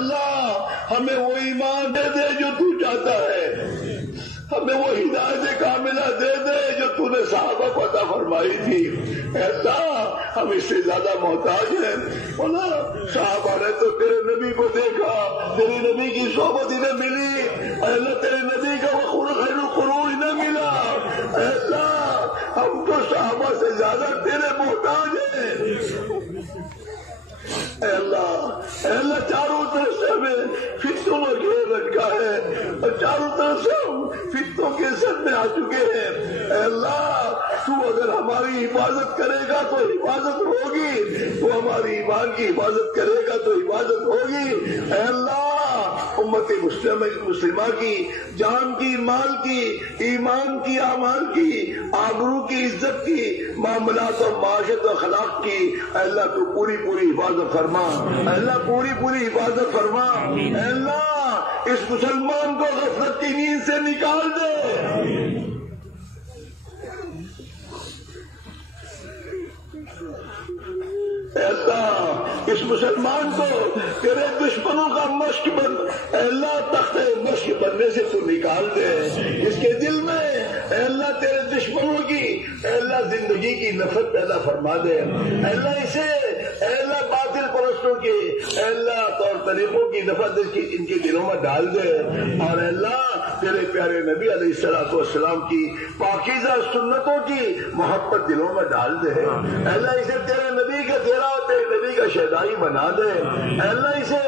اللہ ہمیں وہ ایمان دے دے جو تو چاہتا ہے، ہمیں وہ ہدایت کاملہ دے دے جو تو نے صحابہ کو عطا فرمائی تھی۔ اے اللہ ہم اس سے زیادہ محتاج ہیں۔ صحابہ نے تو تیرے نبی کو دیکھا، تیرے نبی کی صحبت انہیں ملی، اے اللہ تیرے نبی کا وہ خیر القرون انہیں ملا۔ اے اللہ ہم تو صحابہ سے زیادہ تیرے محتاج ہیں۔ اے اللہ چاروں طرف سے ہمیں فتنوں میں گھیر رکھا ہے اور چاروں طرف سے ہم فتنوں کے سر میں آ چکے ہیں۔ اے اللہ تو اگر ہماری حفاظت کرے گا تو حفاظت ہوگی، تو ہماری ایمان کی حفاظت کرے گا تو حفاظت ہوگی۔ اے اللہ امت مسلمہ کی جان کی، مال کی، ایمان کی، اعمال کی، آبرو کی، عزت کی، معاملات اور معاشرت و اخلاق کی اے اللہ تو پوری حفاظت فرما۔ اے اللہ پوری حفاظت فرما۔ اے اللہ اس مسلمان کو غفلت کی نیند سے نکال دے۔ اے اللہ اس مسلمان کو تیرے دشمنوں کا مشق بن، اے اللہ تخت مشق بننے سے تو نکال دے۔ اس کے دل میں اے اللہ تیرے دشمنوں کی اے اللہ زندگی کی نفرت پیدا فرما دے۔ اے اللہ اسے اے اللہ باطل پرستوں کی اے اللہ طور طریقوں کی نفرت ان کے دلوں میں ڈال دے، اور اے اللہ تیرے پیارے نبی علیہ السلام کی پاکیزہ سنتوں کی محبت دلوں میں ڈال دے۔ اے اللہ اسے تیرے نبی کا تیرا اور تیرے نبی کا شہدائی بنا دے۔ اے اللہ اسے